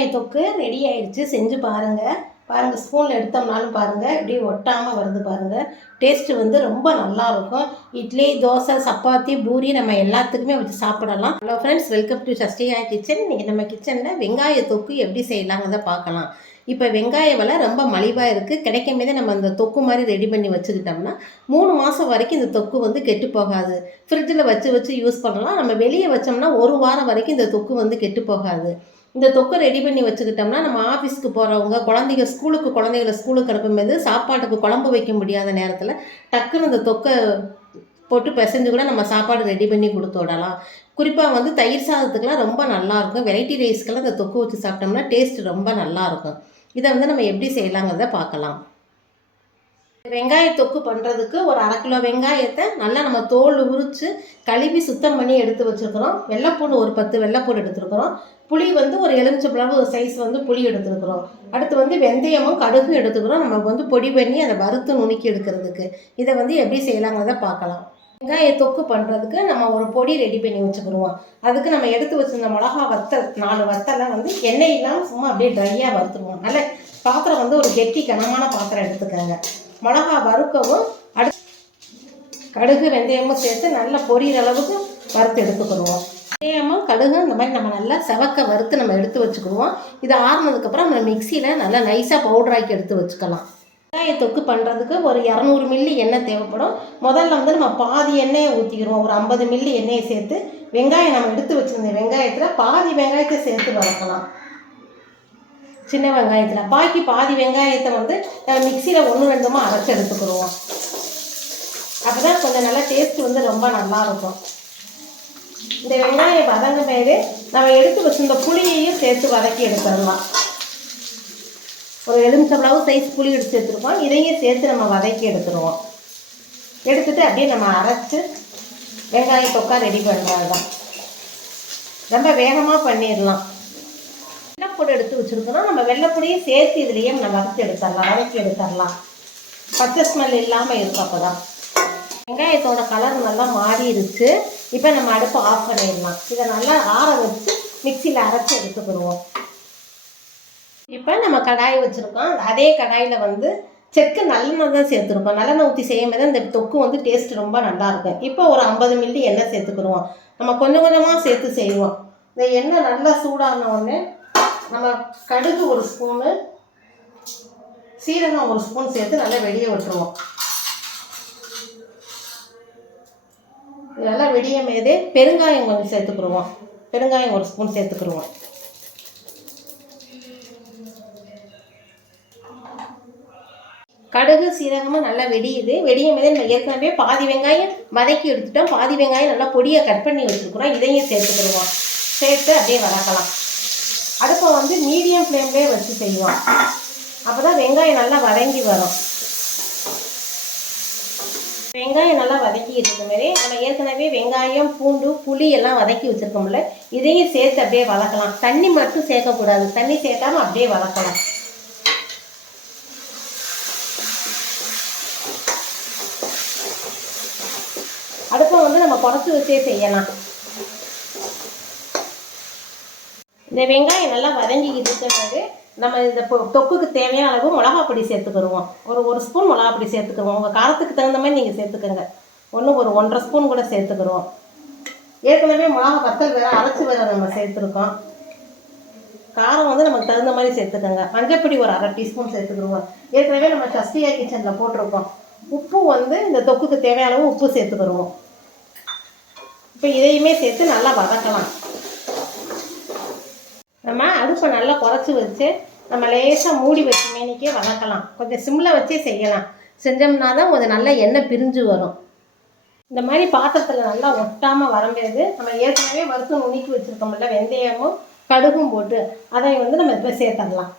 வெங்காய தொக்கு ரெடி ஆயிடுச்சு. செஞ்சு பாருங்கள். ஸ்பூனில் எடுத்தோம்னாலும் பாருங்கள் இப்படி ஒட்டாமல் வருது பாருங்கள். டேஸ்ட்டு வந்து ரொம்ப நல்லாயிருக்கும். இட்லி, தோசை, சப்பாத்தி, பூரி நம்ம எல்லாத்துக்குமே வச்சு சாப்பிடலாம். Hello friends, welcome to Sashtiya kitchen. இன்றைக்கி நம்ம கிச்சனில் வெங்காய தொக்கு எப்படி செய்யலாங்கிறத பார்க்கலாம். இப்போ வெங்காய விலை ரொம்ப மலிவாக இருக்குது. கிடைக்கும் போதே நம்ம இந்த தொக்கு மாதிரி ரெடி பண்ணி வச்சுக்கிட்டோம்னா 3 மாதம் வரைக்கும் இந்த தொக்கு வந்து கெட்டு போகாது. ஃப்ரிட்ஜில் வச்சு யூஸ் பண்ணலாம். நம்ம வெளியே வச்சோம்னா 1 வாரம் வரைக்கும் இந்த தொக்கு வந்து கெட்டு போகாது. இந்த தொக்கை ரெடி பண்ணி வச்சுக்கிட்டோம்னா நம்ம ஆஃபீஸ்க்கு போகிறவங்க, குழந்தைகளை ஸ்கூலுக்கு அனுப்பும்போது சாப்பாட்டுக்கு குழம்பு வைக்க முடியாத நேரத்தில் டக்குன்னு இந்த தொக்கை போட்டு பிசைஞ்சு கூட நம்ம சாப்பாடு ரெடி பண்ணி கொடுத்து விடலாம். குறிப்பாக வந்து தயிர் சாதத்துக்கெலாம் ரொம்ப நல்லாயிருக்கும். வெரைட்டி ரைஸ்க்கெல்லாம் இந்த தொக்கு வச்சு சாப்பிட்டோம்னா டேஸ்ட் ரொம்ப நல்லாயிருக்கும். இதை வந்து நம்ம எப்படி செய்யலாங்கிறத பார்க்கலாம். வெங்காய தொக்கு பண்ணுறதுக்கு ஒரு 1/2 கிலோ வெங்காயத்தை நல்லா நம்ம தோல் உரித்து கழுவி சுத்தம் பண்ணி எடுத்து வச்சுருக்கிறோம். வெள்ளைப்பூண்டு ஒரு 10 வெள்ளைப்பூண்டு எடுத்துருக்குறோம். புளி வந்து ஒரு எலுமிச்சம்பழம் ஒரு சைஸ் வந்து புளி எடுத்துருக்குறோம். அடுத்து வந்து வெந்தயமும் கடுகும் எடுத்துக்கிறோம். நம்ம வந்து பொடி பண்ணி அதை வறுத்து நுணுக்கி எடுக்கிறதுக்கு. இதை வந்து எப்படி செய்யலாங்கிறத பார்க்கலாம். வெங்காய தொக்கு பண்ணுறதுக்கு நம்ம ஒரு பொடி ரெடி பண்ணி வச்சுக்கிடுவோம். அதுக்கு நம்ம எடுத்து வச்சுருந்த மிளகா வத்தல் 4 வத்தலை வந்து எண்ணெய் இல்லாமல் சும்மா அப்படியே ட்ரையாக வறுத்துருவோம். நல்ல பாத்திரம் வந்து ஒரு கெட்டி கனமான பாத்திரம் எடுத்துக்கோங்க. மிளகா வறுக்கவும் கடுகு வெந்தயமும் சேர்த்து நல்லா பொரியிற அளவுக்கு வறுத்து எடுத்துக்கிடுவோம். வெந்தயமும் கடுகு இந்த மாதிரி நம்ம நல்லா செவக்க வறுத்து நம்ம எடுத்து வச்சுக்கிடுவோம். இதை ஆறுனதுக்கப்புறம் நம்ம மிக்சியில் நல்லா நைஸாக பவுடராக்கி எடுத்து வச்சுக்கலாம். வெங்காய தொக்கு பண்ணுறதுக்கு ஒரு 200 மில்லி எண்ணெய் தேவைப்படும். முதல்ல வந்து நம்ம பாதி எண்ணெயை ஊற்றிக்கிடுவோம். ஒரு 50 மில்லி எண்ணெயை சேர்த்து வெங்காயம் நம்ம எடுத்து வச்சுருந்த வெங்காயத்தில் பாதி வெங்காயத்தை சேர்த்து வதக்கலாம். சின்ன வெங்காயத்தில் பாதி வெங்காயத்தை வந்து மிக்சியில் 1-2 அரைச்சி எடுத்துக்கிடுவோம். அப்போ தான் கொஞ்சம் நல்லா டேஸ்ட் வந்து ரொம்ப நல்லாயிருக்கும். இந்த வெங்காயம் வதங்க மேலே நம்ம எடுத்து வச்சுருந்த புளியையும் சேர்த்து வதக்கி எடுத்துடலாம். ஒரு எலுமிச்சம்பழம் சைஸ் புளி எடுத்து சேர்த்துருக்கோம். இதையும் சேர்த்து நம்ம வதக்கி எடுத்துருவோம். எடுத்துகிட்டு அப்படியே நம்ம அரைச்சி வெங்காய தொக்கா ரெடி பண்ணுறது தான். ரொம்ப வேகமாக பண்ணிடலாம். வெள்ளைப்பூடு எடுத்து வச்சுருக்கோம். நம்ம வெள்ளைப்பூடையும் சேர்த்து இதுலேயே நம்ம வதக்கி எடுத்துடலாம். பச்சை ஸ்மெல் இல்லாமல் இருக்கும். அப்போ தான் வெங்காயத்தோட கலர் நல்லா மாறிடுச்சு. இப்போ நம்ம அடுப்பு ஆஃப் பண்ணிடலாம். இதை நல்லா ஆற வச்சு மிக்சியில் அரைச்சி எடுத்துக்கிடுவோம். இப்போ நம்ம கடாய் வச்சுருக்கோம். அதே கடாயில் வந்து செக்கு நல்லெண்ணெய் தான் சேர்த்துருக்கோம். நல்லெண்ணெய் ஊற்றி செய்யும் போது இந்த தொக்கு வந்து டேஸ்ட் ரொம்ப நல்லாயிருக்கும். இப்போ ஒரு 50 மில்லி எண்ணெய் சேர்த்துக்கிடுவோம். நம்ம கொஞ்சம் கொஞ்சமாக சேர்த்து செய்வோம். இந்த எண்ணெய் நல்லா சூடான உடனே நம்ம கடுகு 1 ஸ்பூனு, சீரகம் 1 ஸ்பூன் சேர்த்து நல்லா வெடிய விட்டுருவோம். நல்லா வெடிய மேதே பெருங்காயம் கொஞ்சம் சேர்த்துக்கிடுவோம். பெருங்காயம் 1 ஸ்பூன் சேர்த்துக்கிடுவோம். கடுகு சீரகமாக நல்லா வெடியுது. வெடியும் போதே நம்ம ஏற்கனவே பாதி வெங்காயம் வதக்கி எடுத்துட்டோம். பாதி வெங்காயம் நல்லா பொடியை கட் பண்ணி வச்சுருக்குறோம். இதையும் சேர்த்துக்கிடுவோம். சேர்த்து அப்படியே வதக்கலாம். அடுப்பை வந்து மீடியம் ஃப்ளேம்லேயே வச்சு செய்வோம். அப்போ தான் வெங்காயம் நல்லா வதங்கி வரும். வெங்காயம் நல்லா வதக்கி இருக்கிற மாதிரி நம்ம ஏற்கனவே வெங்காயம், பூண்டு, புளி எல்லாம் வதக்கி வச்சுருக்கோம்ல, இதையும் சேர்த்து அப்படியே வதக்கலாம். தண்ணி மட்டும் சேர்க்கக்கூடாது. தண்ணி சேர்க்காமல் அப்படியே வதக்கலாம். அடுப்பை வந்து நம்ம குறைச்சி வச்சே செய்யலாம். இந்த வெங்காயம் நல்லா வதங்கிக்கிட்டு இருக்கிறது நம்ம இந்த தொக்குக்கு தேவையான அளவு மிளகா பொடி சேர்த்துக்கிடுவோம். ஒரு ஸ்பூன் மிளகா பொடி சேர்த்துக்குவோம். உங்கள் காரத்துக்கு தகுந்த மாதிரி நீங்கள் சேர்த்துக்கோங்க. ஒரு 1.5 ஸ்பூன் கூட சேர்த்துக்கிடுவோம். ஏற்கனவே மிளகா வத்தல் வேறு அரைச்சி வேறு நம்ம சேர்த்துருக்கோம். காரம் வந்து நமக்கு தகுந்த மாதிரி சேர்த்துக்கோங்க. மஞ்சப்பொடி ஒரு 1/2 டீஸ்பூன் சேர்த்துக்கிடுவோம். ஏற்கனவே நம்ம சஷ்டியா கிச்சனில் போட்டிருக்கோம். உப்பு வந்து இந்த தொக்குக்கு தேவையான அளவு உப்பு சேர்த்துக்கிடுவோம். இப்போ இதையுமே சேர்த்து நல்லா வதக்கலாம். நம்ம அடுப்பை நல்லா குறைச்சி வச்சு நம்ம லேசாக மூடி வச்சு மேனிக்கே வதக்கலாம். கொஞ்சம் சிம்மில் வச்சே செய்யலாம். செஞ்சோம்னா தான் கொஞ்சம் நல்லா எண்ணெய் பிரிஞ்சு வரும். இந்த மாதிரி பாத்திரத்தில் நல்லா ஒட்டாமல் வரும்போது நம்ம ஏற்கனவே வறுத்து நுணுக்கி வச்சுருக்கோம்ல, வெந்தயமும் கடுகும் போட்டு அதை வந்து நம்ம இப்போ சேர்த்துடலாம்.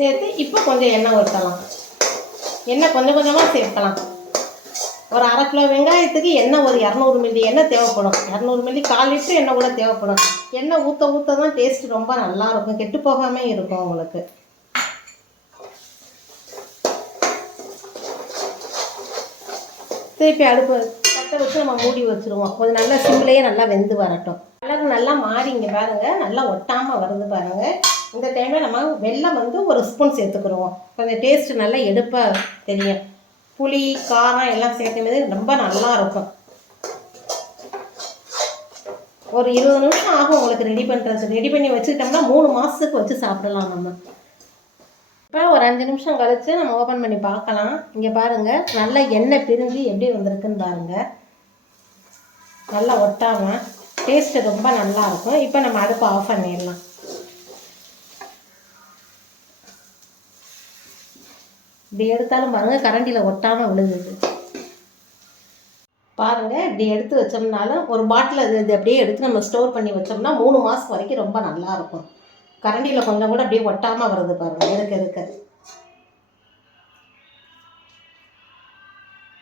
சேர்த்து இப்போ கொஞ்சம் எண்ணெய் ஊற்றலாம். எண்ணெய் கொஞ்சம் கொஞ்சமாக சேர்க்கலாம். ஒரு 1/2 கிலோ வெங்காயத்துக்கு எண்ணெய் ஒரு 200 மில்லி எண்ணெய் தேவைப்படும். 200 மில்லி 1/4 லிட்டர் எண்ணெய் கூட தேவைப்படும். எண்ணெய் ஊற்ற தான் டேஸ்ட் ரொம்ப நல்லாயிருக்கும். கெட்டு போகாமல் இருக்கும் உங்களுக்கு. திருப்பி அடுப்பு தட்டை வச்சு நம்ம மூடி வச்சுருவோம். கொஞ்சம் நல்லா சிம்லேயே நல்லா வெந்து வரட்டும். கலர் நல்லா மாறி இங்கே பாருங்கள் நல்லா ஒட்டாமல் வருது பாருங்கள். இந்த டைமில் நம்ம வெல்லம் வந்து ஒரு ஸ்பூன் சேர்த்துக்குருவோம். கொஞ்சம் டேஸ்ட்டு நல்லா எடுப்பாக தெரியும். புளி காரம் எல்லாம் சேர்க்கும்போது ரொம்ப நல்லாயிருக்கும். ஒரு 20 நிமிஷம் ஆகும் உங்களுக்கு ரெடி பண்ணுறது. ரெடி பண்ணி வச்சுக்கிட்டோம்னா 3 மாதத்துக்கு வச்சு சாப்பிடலாம் நம்ம. இப்போ ஒரு 5 நிமிஷம் கழித்து நம்ம ஓப்பன் பண்ணி பார்க்கலாம். இங்கே பாருங்கள் நல்லா எண்ணெய் பிரிஞ்சு எப்படி வந்திருக்குன்னு பாருங்கள். நல்லா ஒட்டாமல் டேஸ்ட்டு ரொம்ப நல்லாயிருக்கும். இப்போ நம்ம அடுப்பை ஆஃப் பண்ணிடலாம். இப்படி எடுத்தாலும் பாருங்கள் கரண்டியில் ஒட்டாமல் விழுகுது பாருங்கள். இப்படி எடுத்து வச்சோம்னாலும் ஒரு பாட்டில் இது அப்படியே எடுத்து நம்ம ஸ்டோர் பண்ணி வச்சோம்னா 3 மாதம் வரைக்கும் ரொம்ப நல்லாயிருக்கும். கரண்டியில் கொஞ்சம் கூட அப்படியே ஒட்டாமல் வருது பாருங்கள் இருக்க.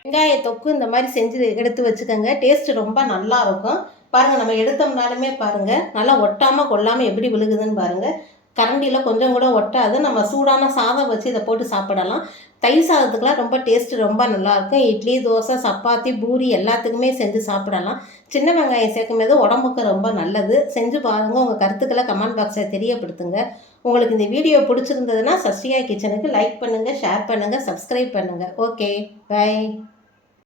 வெங்காய தொக்கு இந்த மாதிரி செஞ்சு எடுத்து வச்சுக்கோங்க. டேஸ்ட்டு ரொம்ப நல்லாயிருக்கும். பாருங்கள் நம்ம எடுத்தோம்னாலுமே பாருங்கள் நல்லா ஒட்டாமல் கொள்ளாமல் எப்படி விழுகுதுன்னு பாருங்கள். கரண்டியில் கொஞ்சம் கூட ஒட்டாது. நம்ம சூடான சாதம் வச்சு இதை போட்டு சாப்பிடலாம். தயிர் சாதத்துக்கெலாம் ரொம்ப டேஸ்ட்டு ரொம்ப நல்லாயிருக்கும். இட்லி தோசை சப்பாத்தி பூரி எல்லாத்துக்குமே செஞ்சு சாப்பிடலாம். சின்ன வெங்காயம் சேர்க்கும் போது உடம்புக்கு ரொம்ப நல்லது. செஞ்சு பாருங்கள். உங்கள் கருத்துக்களை கமெண்ட் பாக்ஸில் தெரியப்படுத்துங்க. உங்களுக்கு இந்த வீடியோ பிடிச்சிருந்ததுன்னா சஸ்ரியா கிச்சனுக்கு லைக் பண்ணுங்கள், ஷேர் பண்ணுங்கள், சப்ஸ்கிரைப் பண்ணுங்கள். Okay, by.